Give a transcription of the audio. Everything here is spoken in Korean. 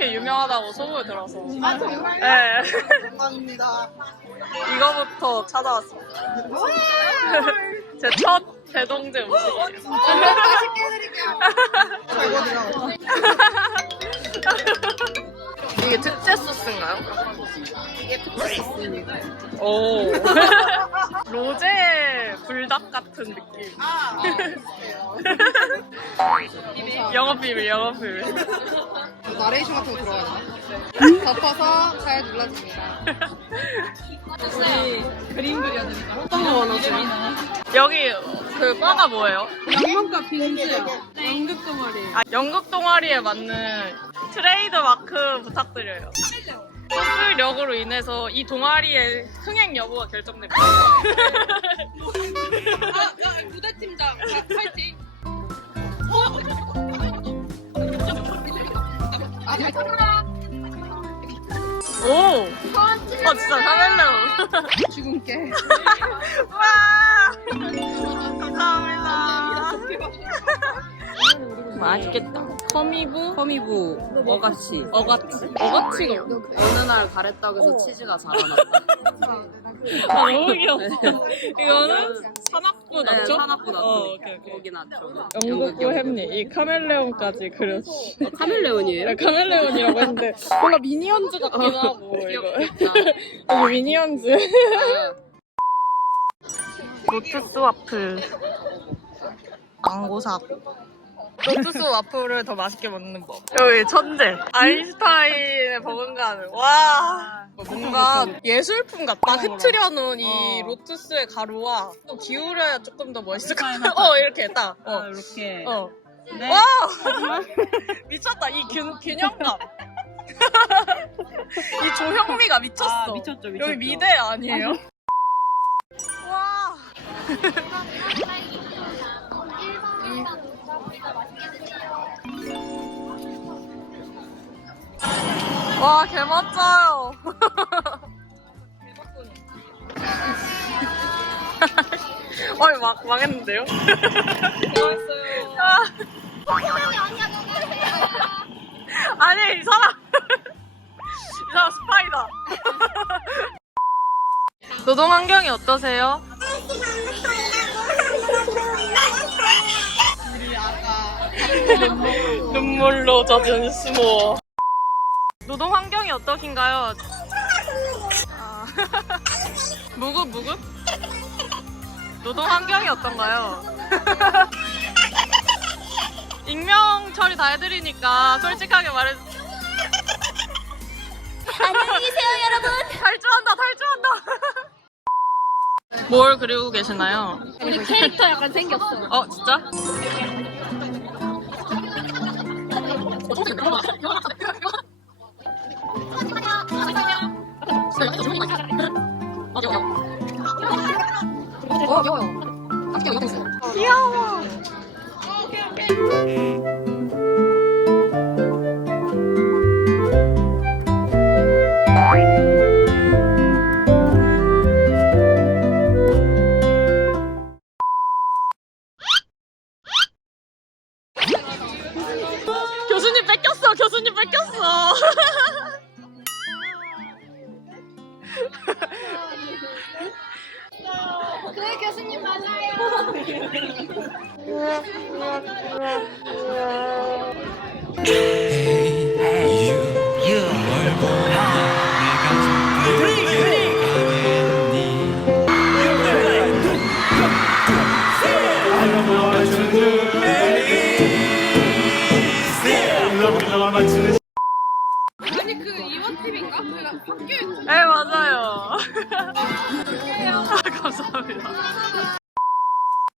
유명하다고 소문을 들어서. 아 정말 네. 감사합니다. 이거부터 찾아왔습니다. 제 첫 대동제 음식이에요. 맛있게 해드릴게요. 잘고 들어. 이게 특제 소스인가요? 이게 특수입니다. 오. 로제 불닭 같은 느낌. 아, 영업 비밀, 영업 비밀. 나레이션 같은 거 들어가야 돼. 덮어서 잘 눌러줍니다. 우리 그림 그려야 되니까. 어떤 거 원하세요? 여기 그 과가 뭐예요? 양념과 빙수야. 연극 동아리. 아, 연극 동아리에 맞는 트레이드 마크 부탁드려요. 소술력으로 인해서 이 동아리의 흥행 여부가 결정됩니다. 아, 부대팀장 파이팅. 오! 아, 진짜 카멜레온. 죽음께. 와! 감사합니다. 맛있겠다. 허미부? 허미부 어가치 어가치. 어가치가 어느 날 가랬다고 해서 치즈가 자라났다 아, 너무 귀엽다. 이거는 산악부 네? 산악부 나초 어, 오케이, 오케이. 고기 나초 영국구 햄리. 이 카멜레온까지 그려주시. 어, 카멜레온이에요? 네, 카멜레온이라고 했는데 뭔가 미니언즈 같기도 하고 이거 귀엽겠다 여기 미니언즈 네. 로투스 와플 망고사고 로투스 와플을 더 맛있게 먹는 법 여기 천재 아인슈타인의 버금가는 와 뭔가 예술품 같다 흐트려 놓은 이 로투스의 가루와 또 기울여야 조금 더 멋있을 것 같아 어 이렇게 딱 어. 이렇게 어. 네. 와! 미쳤다. 이 균, 균형감. 이 조형미가 미쳤어. 아, 미쳤죠 미쳤죠 여기 미대 아니에요? 와. 와, 개 멋져요. 어이, 망, 망했는데요? 아. 아니 이 사람 이 스파이다 노동 환경이 어떠세요? 눈물로 젖은 스모 노동 환경이 어떠신가요? 아, 무급 무급? 노동 환경이 어떤가요? 익명 처리 다 해드리니까 솔직하게 말해. 안녕히 계세요, 여러분. 탈주한다, 탈주한다. 뭘 그리고 계시나요? 우리 캐릭터 약간 생겼어. 어, 진짜? 귀여워. 교수님 뺏겼어. 교수님 뺏겼어. 그 교수님 맞아요. 학교에 네, 맞아요. 아, 감사합니다.